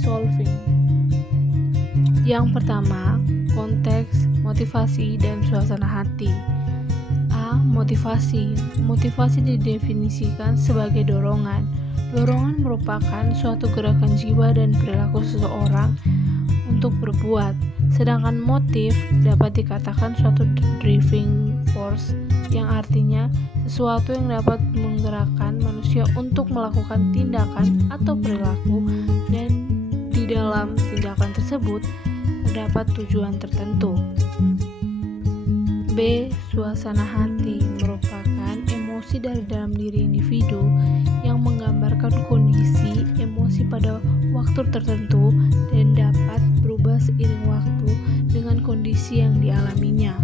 solving. Yang pertama, konteks, motivasi, dan suasana hati. A. Motivasi. Motivasi didefinisikan sebagai dorongan. Dorongan merupakan suatu gerakan jiwa dan perilaku seseorang untuk berbuat, sedangkan motif dapat dikatakan suatu driving force, yang artinya sesuatu yang dapat menggerakkan manusia untuk melakukan tindakan atau perilaku, dan di dalam tindakan tersebut terdapat tujuan tertentu. B. Suasana hati merupakan emosi dari dalam diri individu yang menggambarkan kondisi emosi pada waktu tertentu dan dapat berubah seiring waktu dengan kondisi yang dialaminya.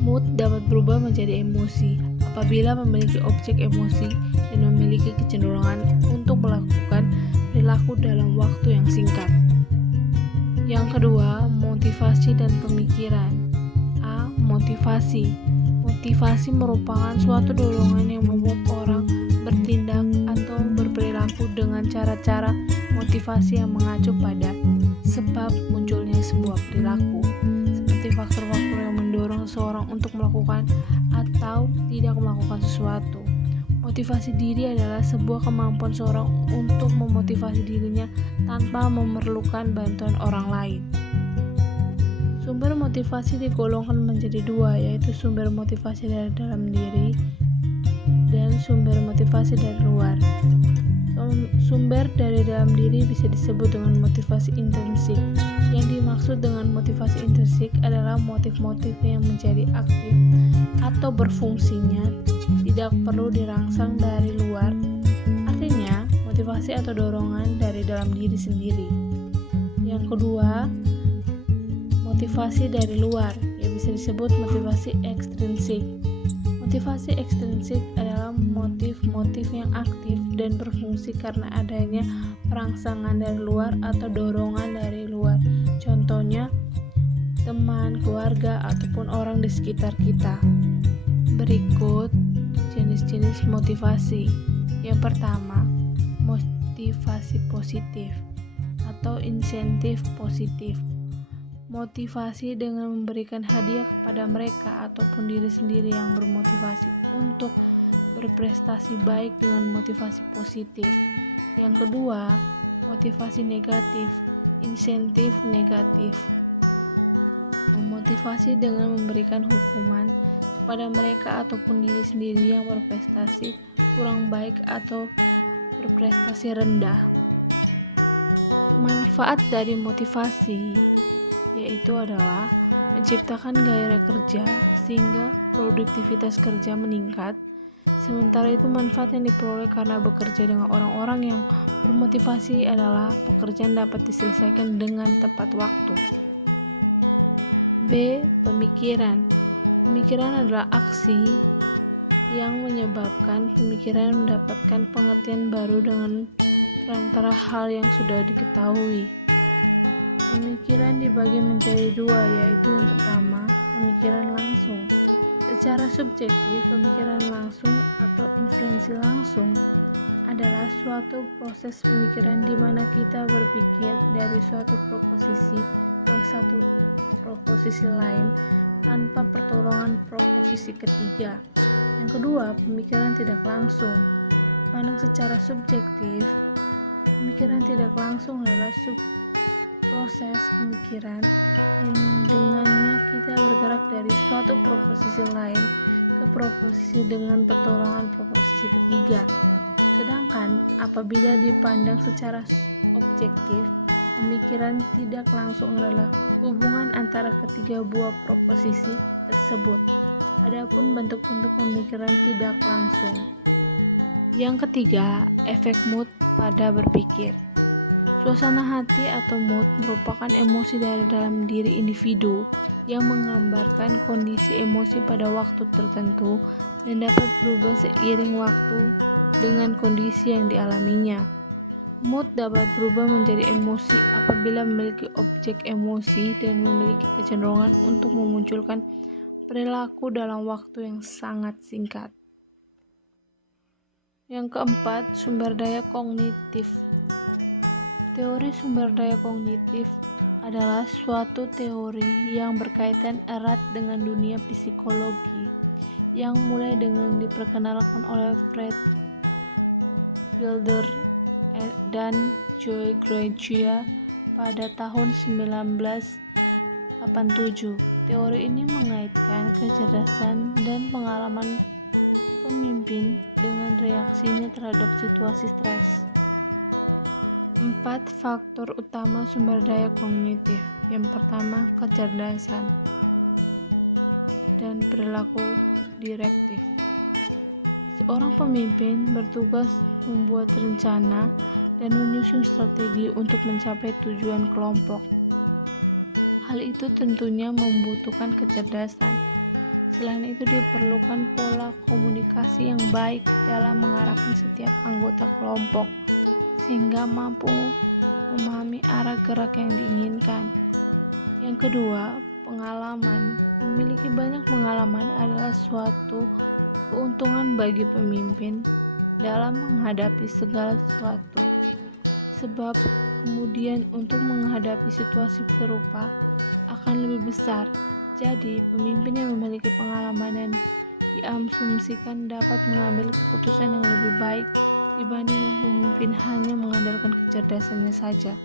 Mood dapat berubah menjadi emosi apabila memiliki objek emosi dan memiliki kecenderungan untuk melakukan perilaku dalam waktu yang singkat. Yang kedua, motivasi dan pemikiran. A. Motivasi. Motivasi merupakan suatu dorongan yang membuat orang bertindak atau berperilaku dengan cara-cara motivasi yang mengacu pada sebab munculnya sebuah perilaku, seperti faktor-faktor yang mendorong seseorang untuk melakukan atau tidak melakukan sesuatu. Motivasi diri adalah sebuah kemampuan seorang untuk memotivasi dirinya tanpa memerlukan bantuan orang lain. Sumber motivasi digolongkan menjadi dua, yaitu sumber motivasi dari dalam diri dan sumber motivasi dari luar. Sumber dari dalam diri bisa disebut dengan motivasi intrinsik. Yang dimaksud dengan motivasi intrinsik adalah motif-motif yang menjadi aktif atau berfungsinya tidak perlu dirangsang dari luar, artinya motivasi atau dorongan dari dalam diri sendiri. Yang kedua, motivasi dari luar, yang bisa disebut motivasi ekstrinsik. Motivasi ekstrinsik adalah motif-motif yang aktif dan berfungsi karena adanya perangsangan dari luar atau dorongan dari luar. Contohnya, teman, keluarga, ataupun orang di sekitar kita. Berikut jenis-jenis motivasi. Yang pertama, motivasi positif atau insentif positif. Motivasi dengan memberikan hadiah kepada mereka ataupun diri sendiri yang bermotivasi untuk berprestasi baik dengan motivasi positif. Yang kedua, motivasi negatif, insentif negatif. Memotivasi dengan memberikan hukuman kepada mereka ataupun diri sendiri yang berprestasi kurang baik atau berprestasi rendah. Manfaat dari motivasi yaitu adalah menciptakan gairah kerja sehingga produktivitas kerja meningkat. Sementara itu manfaat yang diperoleh karena bekerja dengan orang-orang yang bermotivasi adalah pekerjaan dapat diselesaikan dengan tepat waktu. B. Pemikiran. Pemikiran adalah aksi yang menyebabkan pemikiran mendapatkan pengertian baru dengan perantara hal yang sudah diketahui. Pemikiran dibagi menjadi dua, yaitu yang pertama, pemikiran langsung. Secara subjektif, pemikiran langsung atau inferensi langsung adalah suatu proses pemikiran di mana kita berpikir dari suatu proposisi ke satu proposisi lain tanpa pertolongan proposisi ketiga. Yang kedua, pemikiran tidak langsung. Pandang secara subjektif, pemikiran tidak langsung adalah proses pemikiran yang dengannya kita bergerak dari suatu proposisi lain ke proposisi dengan pertolongan proposisi ketiga. Sedangkan apabila dipandang secara objektif, pemikiran tidak langsung adalah hubungan antara ketiga buah proposisi tersebut. Adapun bentuk-bentuk pemikiran tidak langsung. Yang ketiga, efek mood pada berpikir. Suasana hati atau mood merupakan emosi dari dalam diri individu yang menggambarkan kondisi emosi pada waktu tertentu dan dapat berubah seiring waktu dengan kondisi yang dialaminya. Mood dapat berubah menjadi emosi apabila memiliki objek emosi dan memiliki kecenderungan untuk memunculkan perilaku dalam waktu yang sangat singkat. Yang keempat, sumber daya kognitif. Teori sumber daya kognitif adalah suatu teori yang berkaitan erat dengan dunia psikologi yang mulai dengan diperkenalkan oleh Fred Wilder dan Joe Gregia pada tahun 1987. Teori ini mengaitkan kecerdasan dan pengalaman pemimpin dengan reaksinya terhadap situasi stres. 4 faktor utama sumber daya kognitif. Yang pertama, kecerdasan dan perilaku direktif. Seorang pemimpin bertugas membuat rencana dan menyusun strategi untuk mencapai tujuan kelompok. Hal itu tentunya membutuhkan kecerdasan. Selain itu diperlukan pola komunikasi yang baik dalam mengarahkan setiap anggota kelompok sehingga mampu memahami arah gerak yang diinginkan. Yang kedua, pengalaman. Memiliki banyak pengalaman adalah suatu keuntungan bagi pemimpin dalam menghadapi segala sesuatu. Sebab kemudian untuk menghadapi situasi serupa akan lebih besar. Jadi, pemimpin yang memiliki pengalaman dan diasumsikan dapat mengambil keputusan yang lebih baik dibanding pemimpin hanya mengandalkan kecerdasannya saja.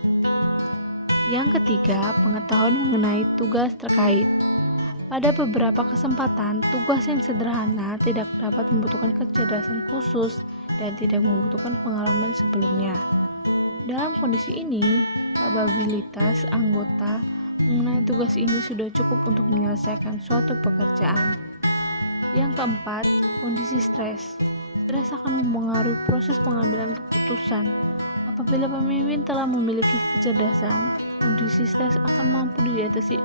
Yang ketiga, pengetahuan mengenai tugas terkait. Pada beberapa kesempatan, tugas yang sederhana tidak dapat membutuhkan kecerdasan khusus dan tidak membutuhkan pengalaman sebelumnya. Dalam kondisi ini, kapabilitas anggota mengenai tugas ini sudah cukup untuk menyelesaikan suatu pekerjaan. Yang keempat, kondisi stres. Stres akan mempengaruhi proses pengambilan keputusan. Apabila pemimpin telah memiliki kecerdasan, kondisi stres akan mampu diatasi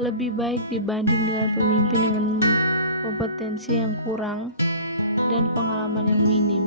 lebih baik dibanding dengan pemimpin dengan kompetensi yang kurang dan pengalaman yang minim.